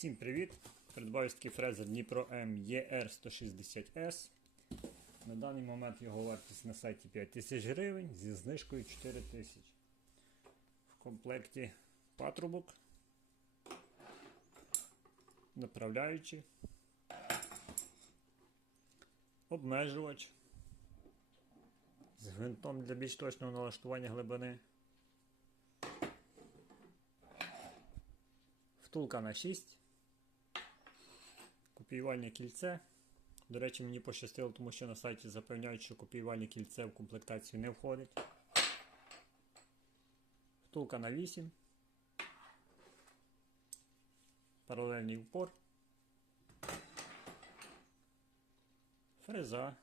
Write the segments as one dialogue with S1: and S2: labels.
S1: Всім привіт! Придбаю такий фрезер Дніпро М ER160S. На даний момент його вартість на сайті 5000 гривень зі знижкою 4000. В комплекті патрубок, направляючий, обмежувач з гвинтом для більш точного налаштування глибини. Втулка на 6. Копіювальне кільце. До речі, мені пощастило, тому що на сайті запевняють, що копіювальне кільце в комплектацію не входить. Втулка на 8. Паралельний упор. Фреза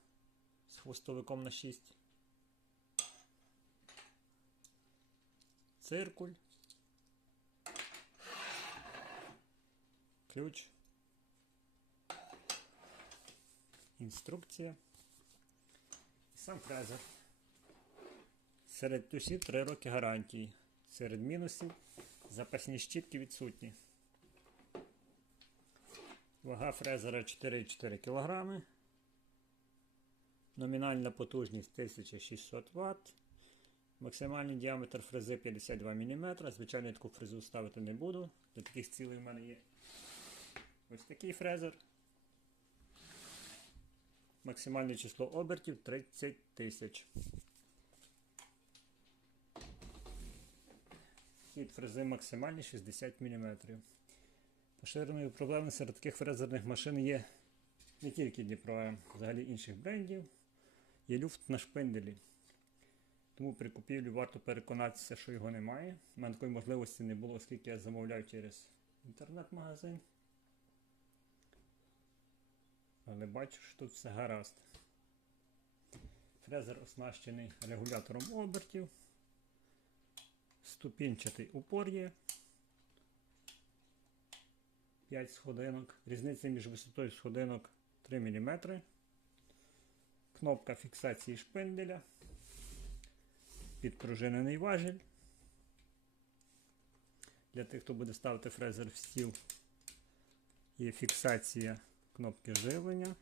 S1: з хвостовиком на 6. Циркуль. ключ, інструкція і сам фрезер. Серед плюсів 3 роки гарантії. Серед мінусів запасні щітки відсутні. Вага фрезера 4,4 кг. Номінальна потужність 1600 Вт. Максимальний діаметр фрези 52 мм. Звичайно, я таку фрезу ставити не буду. Для таких цілей в мене є Ось такий фрезер. Максимальне число обертів 30 тисяч. Хід фрези максимальний 60 мм. Поширеною проблемою серед таких фрезерних машин є не тільки Дніпро, а взагалі інших брендів. Є люфт на шпинделі. Тому при купівлі варто переконатися, що його немає. У мене такої можливості не було, оскільки я замовляю через інтернет-магазин. Але бачу, що тут все гаразд. Фрезер оснащений регулятором обертів. Ступінчатий упор є. 5 сходинок. Різниця між висотою сходинок 3 мм. Кнопка фіксації шпинделя. Підпружинений важіль. Для тих, хто буде ставити фрезер в стіл, є фіксація кнопки живлення.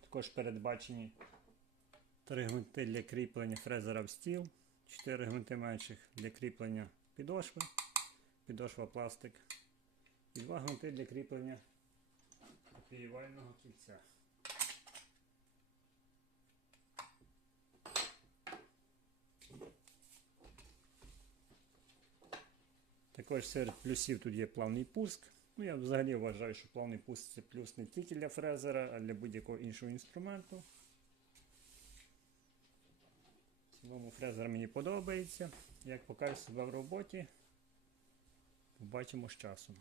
S1: Також передбачені три гвинти для кріплення фрезера в стіл, 4 гвинти менших для кріплення підошви, підошва пластик і два гвинти для кріплення копіювального кільця. Також серед плюсів тут є плавний пуск. Ну, Я взагалі вважаю, що плавний пуск це плюс не тільки для фрезера, а для будь-якого іншого інструменту. Цілому фрезер мені подобається. Як покажу себе в роботі, побачимо з часом.